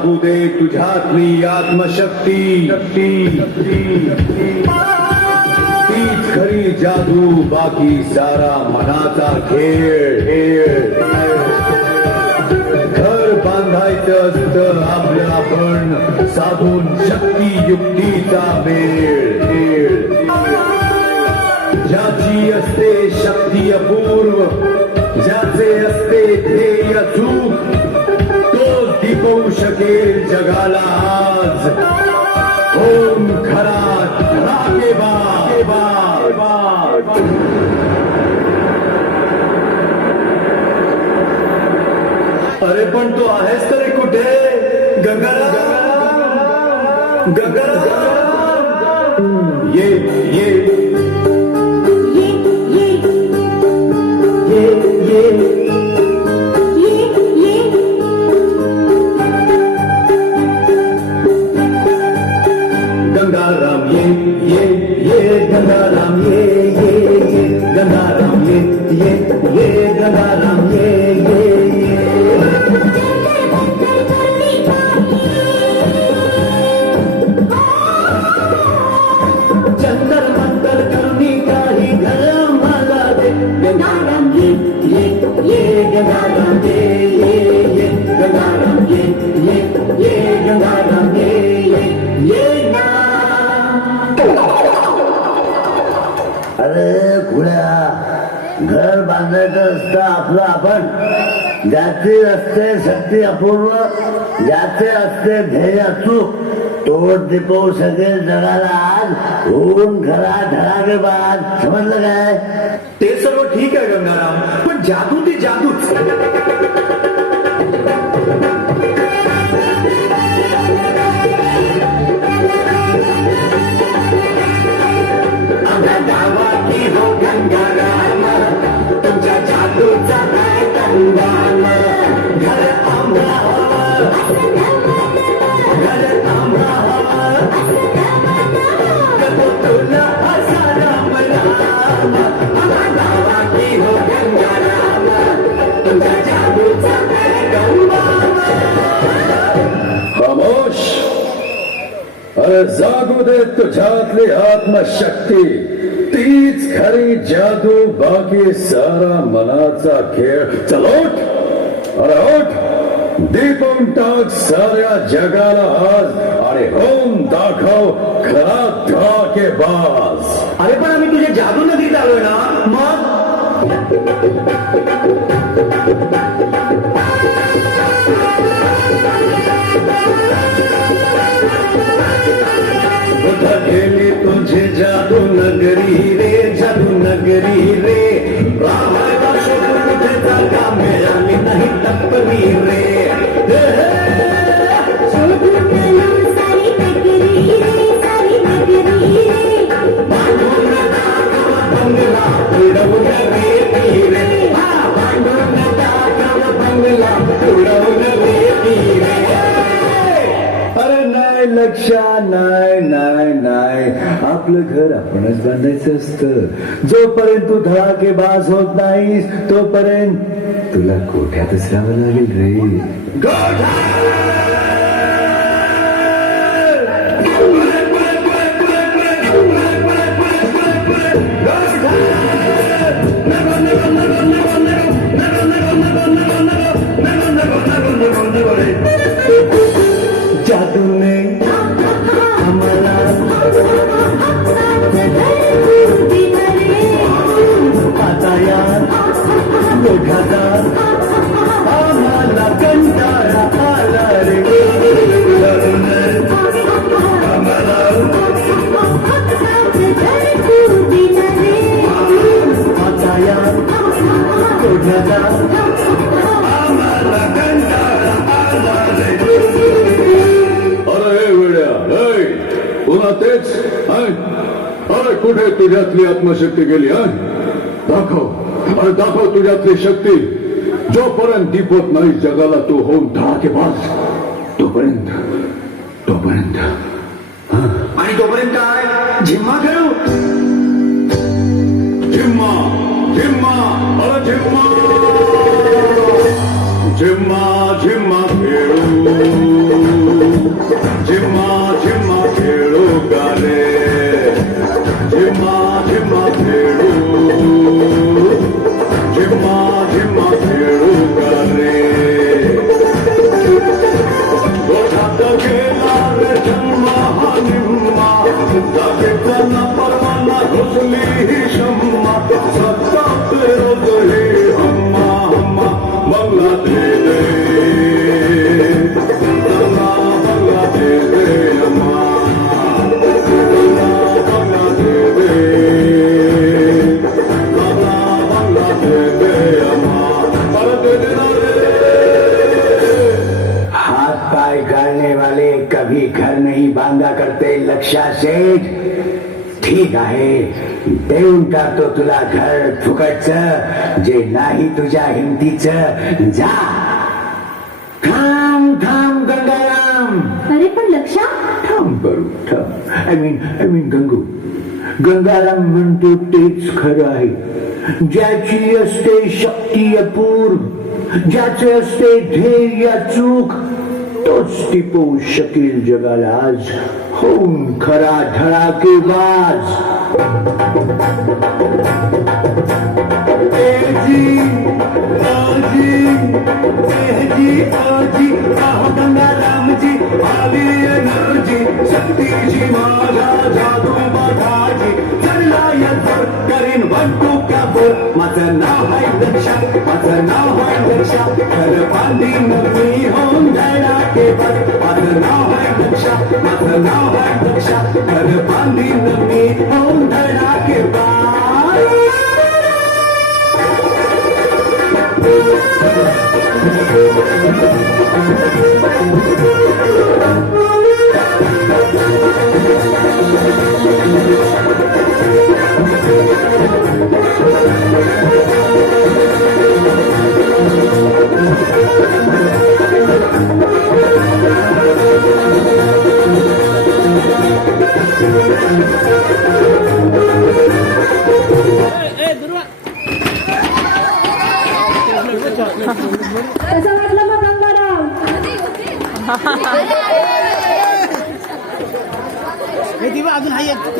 जागू दे तुझ्यातली आत्मशक्ती तीच खरी जादू, बाकी सारा मनाचा खेळ. घर बांधायचं असतं आपलं आपण, साधून शक्ती युक्तीचा मेळ. ज्याची असते शक्ती अपूर्व, ज्याचे असते ध्येय अचूक, तो दिपवू शकेल जगाला आज. ओम खरा अरे पण तो आहेस तरी कुठे? गंगाराम, ये ये गंगाराम ये गंगाराम ये गंगाराम ये गंगाराम ये. चंदर मंदर करनी काही घर मला दे. गंगाराम ये गंगाराम ये गंगाराम ये गंगाराम ये ना. अरे खुल्या, घर बांधायचं असतं आपलं आपण. ज्याची असते शक्ती अपूर्व, ज्याचे असते ध्येय अचूक, तो दिपवू शकेल जगाला आज. होऊन खरा धडाकेबाज. समजलं काय? ते सर्व ठीक आहे गंगाराम, पण जादू ती जादूच. तुमच्या जादूचा काय कंगाल. घर आंबा तुला असा राम राम. गावाची हो गंगाराम, तुमच्या जादूचा काय कंगाल. खामोश. अरे जागू दे तुझ्यातली आत्मशक्ती, तीच खरी जादू, बाकी सारा मनाचा खेळ. चल उठ, अरे उठ, दीपम टाक साऱ्या जगाला आज आणि होऊन दाखव खरा धडाकेबाज. अरे पण आम्ही तुझ्या जादू नगरीत आलोय ना, मग कुठं गेली तुझी जादू नगरी रे, जादू नगरी रे. रामायणा शोधून कुठे जागा मिळाली नाही टपरी रे. बांधून दाखव बंगला उडवून रेती रे. बांधून दाखव बंगला उडवून रेती रे. अरे नाही लक्षा, नाही, आपलं घर आपणच बांधायचं असतं. जोपर्यंत तू धडाकेबाज होत नाहीस तोपर्यंत तुला कोठ्यातच राहावं लागेल रे. जादू ने आम्हाला आता यार मोठाचा आम्हाला कंटाळा आला रे. आम्हाला आता यार मोठाचा आम्हाला कंटाळा आला रे. अरे वेड्या, पुन्हा तेच. अरे कुठे तुझ्यातली आत्मशक्ती गेली? दाखव, अरे दाखव तुझ्यातली शक्ती. जोपर्यंत दीपवत नाही जगाला तू होऊन धडाकेबाज, तोपर्यंत आणि तोपर्यंत काय? झिम्मा खेळू. झिम्मा अरे झिम्मा खेळू. करते लक्षा शेठ. ठीक आहे, देऊन टाकतो तुला घर फुकटचं, जे नाही तुझ्या हिमतीचं. जा. थांब थांब गंगाराम. अरे पण लक्षा, थांब बरू थांब. I mean Gangu. गंगाराम म्हणतो तेच खरं आहे. ज्याची असते शक्ती अपूर, ज्याचे असते ध्येय अचूक, तोच टिपवू शकेल जगाला आज, होऊन खरा धडाकेबाज. तेजी आजी, तेजी आजी, आहो गंगारामजी, आली एनर्जी, शक्तीची माझा जादू बघाजी. चढला या जोर, करीन बनतो का बोल. माझं नाव आहे लक्षा, माझं नाव आहे लक्षा, खरं बांधीन मी होऊन धडाकेबाज. माझं नाव आहे लक्षा, माझं नाव आहे लक्षा, खरं बांधीन मी होऊन धडाकेबाज. कसं वाटलं मग गंगाराम? हे दिवा अजून आहे.